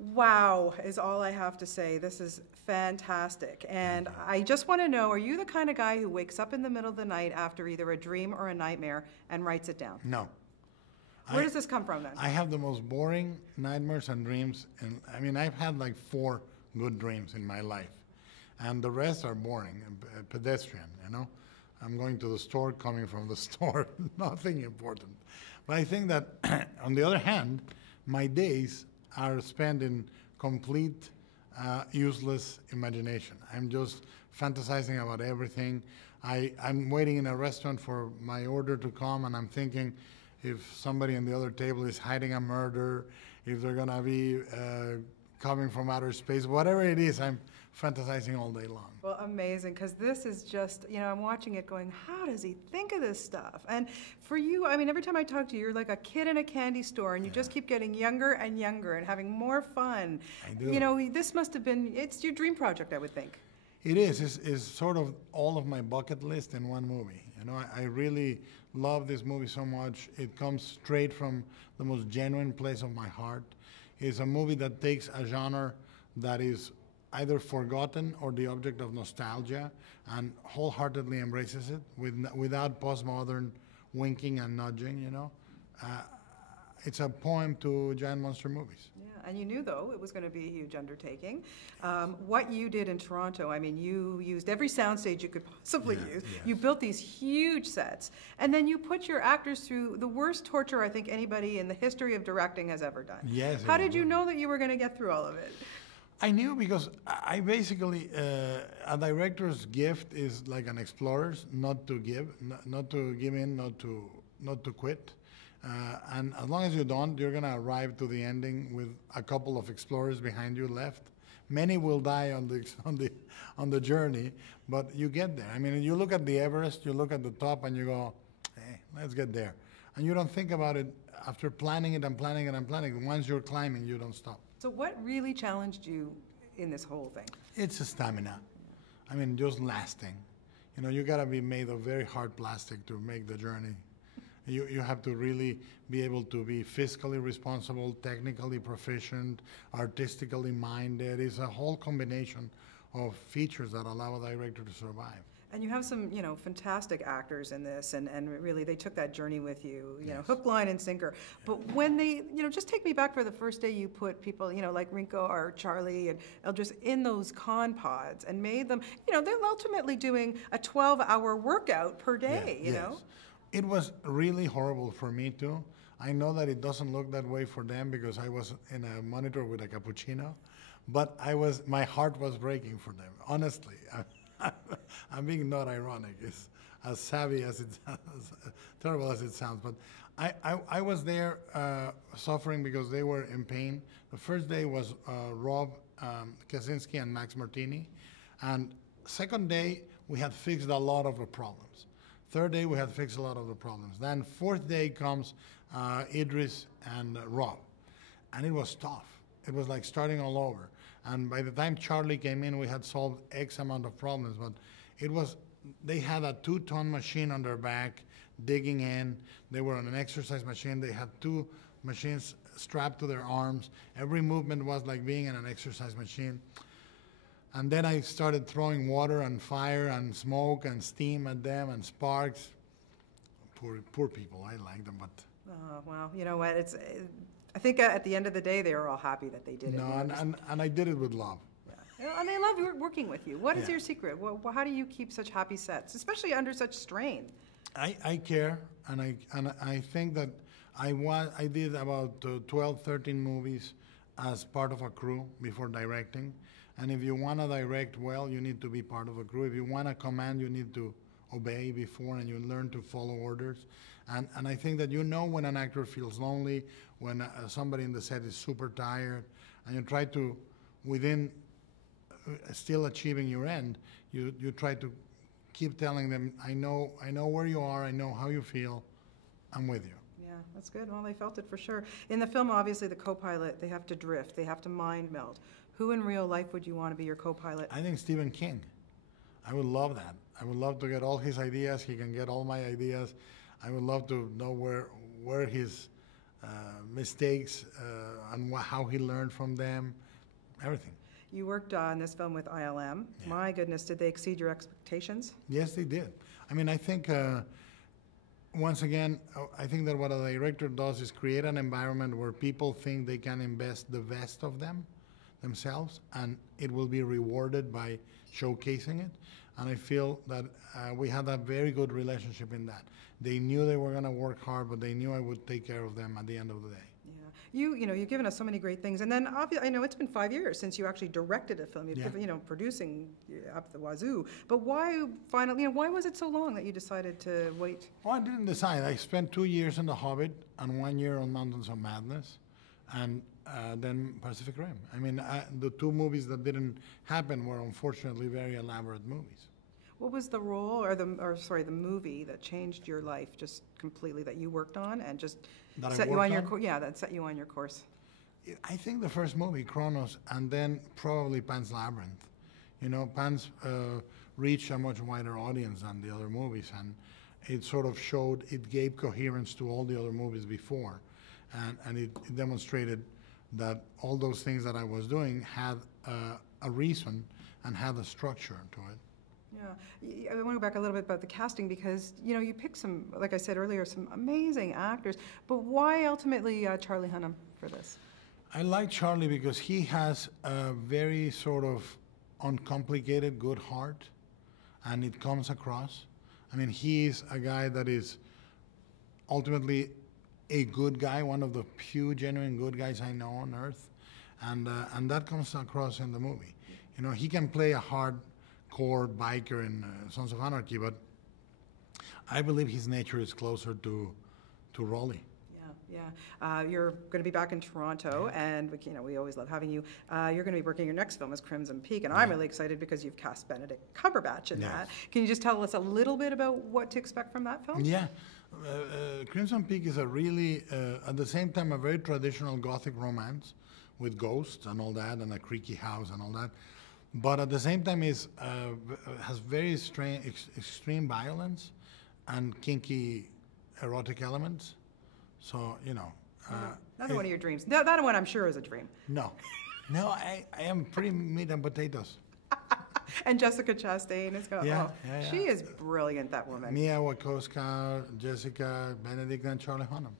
Wow, is all I have to say. This is fantastic. And I just want to know, are you the kind of guy who wakes up in the middle of the night after either a dream or a nightmare and writes it down? No. Where does this come from then? I have the most boring nightmares and dreams, and I mean, I've had like 4 good dreams in my life, and the rest are boring and pedestrian, you know? I'm going to the store, coming from the store, nothing important. But I think that, on the other hand, my days are spent in complete useless imagination. I'm just fantasizing about everything. I'm waiting in a restaurant for my order to come, and I'm thinking if somebody on the other table is hiding a murder, if they're gonna be coming from outer space, whatever it is, I'm fantasizing all day long. Well, amazing, because this is just, I'm watching it going, how does he think of this stuff? And for you, I mean, every time I talk to you, you're like a kid in a candy store, and you just keep getting younger and younger and having more fun. I do. This must have been, it's your dream project, I would think. It is. It's sort of all of my bucket list in one movie. I really love this movie so much. It comes straight from the most genuine place of my heart. It's a movie that takes a genre that is either forgotten or the object of nostalgia and wholeheartedly embraces it without postmodern winking and nudging, It's a poem to giant monster movies. Yeah, and you knew, though, it was going to be a huge undertaking. What you did in Toronto, I mean, you used every soundstage you could possibly use. Yes. You built these huge sets, and then you put your actors through the worst torture I think anybody in the history of directing has ever done. Yes. How did you know that you were going to get through all of it? I knew because I basically, a director's gift is like an explorer's, not to give in, not to quit. And as long as you don't, you're going to arrive to the ending with a couple of explorers behind you left. Many will die on the journey, but you get there. I mean, you look at the Everest, you look at the top, and you go, hey, let's get there. And you don't think about it after planning it and planning it and planning it. Once you're climbing, you don't stop. So what really challenged you in this whole thing? It's a stamina. I mean, just lasting. You got to be made of very hard plastic to make the journey. You have to really be able to be fiscally responsible, technically proficient, artistically minded. It's a whole combination of features that allow a director to survive. And you have some, fantastic actors in this, and really they took that journey with you, Yes. hook, line, and sinker. But when they, just take me back for the first day you put people, like Rinko or Charlie and Eldris in those con pods and made them, they're ultimately doing a 12-hour workout per day, you know? It was really horrible for me too. I know that it doesn't look that way for them because I was in a monitor with a cappuccino, but my heart was breaking for them, honestly. I'm being not ironic. It's as savvy as as terrible as it sounds. But I was there suffering because they were in pain. The first day was Rob Kaczynski and Max Martini. And second day, we had fixed a lot of the problems. Third day, we had fixed a lot of the problems. Then fourth day comes Idris and Rob. And it was tough. It was like starting all over. And by the time Charlie came in, we had solved X amount of problems. But they had a 2-ton machine on their back, digging in. They were on an exercise machine. They had 2 machines strapped to their arms. Every movement was like being in an exercise machine. And then I started throwing water and fire and smoke and steam at them and sparks. Poor people. I like them, but... Oh, well, you know what? I think at the end of the day, they were all happy that they did it. No, and I did it with love. Yeah. And they love working with you. What is your secret? How do you keep such happy sets, especially under such strain? I care, and I think that I did about 12, 13 movies as part of a crew before directing. And if you want to direct well, you need to be part of a crew. If you want to command, you need to obey before, and you learn to follow orders. And I think that when an actor feels lonely, when somebody in the set is super tired, and you try to, within still achieving your end, you try to keep telling them, I know where you are, I know how you feel, I'm with you. Yeah, that's good. Well, they felt it for sure. In the film, obviously, the co-pilot, they have to drift, they have to mind meld. Who in real life would you want to be your co-pilot? I think Stephen King. I would love that. I would love to get all his ideas. He can get all my ideas. I would love to know where his mistakes and how he learned from them, everything. You worked on this film with ILM. Yeah. My goodness, did they exceed your expectations? Yes, they did. I mean, I think, once again, I think that what a director does is create an environment where people think they can invest the best of themselves, and it will be rewarded by showcasing it. And I feel that we had a very good relationship in that. They knew they were going to work hard, but they knew I would take care of them at the end of the day. Yeah, you've given us so many great things, and then obviously, I know it's been 5 years since you actually directed a film. You've Yeah. given, producing up the wazoo. But why finally? Why was it so long that you decided to wait? Oh, I didn't decide. I spent 2 years in The Hobbit and 1 year on Mountains of Madness, and then Pacific Rim. I mean, the two movies that didn't happen were unfortunately very elaborate movies. What was the role, or the movie that changed your life just completely, that you worked on and just That I set you on worked your on? that set you on your course? I think the first movie, Kronos, and then probably Pan's Labyrinth. Pan's reached a much wider audience than the other movies, and it sort of it gave coherence to all the other movies before, and it demonstrated that all those things that I was doing had a reason and had a structure to it. Yeah, I want to go back a little bit about the casting, because you picked some, like I said earlier, some amazing actors. But why ultimately Charlie Hunnnam for this? I like Charlie because he has a very sort of uncomplicated good heart, and it comes across. I mean, he's a guy that is ultimately a good guy, one of the few genuine good guys I know on earth, and that comes across in the movie. He can play a hardcore biker in Sons of Anarchy, but I believe his nature is closer to Raleigh. Yeah. You're going to be back in Toronto, and we always love having you. You're going to be working your next film as Crimson Peak, and I'm really excited because you've cast Benedict Cumberbatch in that. Can you just tell us a little bit about what to expect from that film? Yeah. Crimson Peak is a really, at the same time, a very traditional Gothic romance with ghosts and all that, and a creaky house and all that. But at the same time, has very extreme violence and kinky erotic elements. So, Another one of your dreams. That one I'm sure is a dream. No, I am pretty meat and potatoes. And Jessica Chastain is going. Yeah. She is brilliant, that woman. Mia Wasikowska, Jessica, Benedict, and Charlie Hunnam.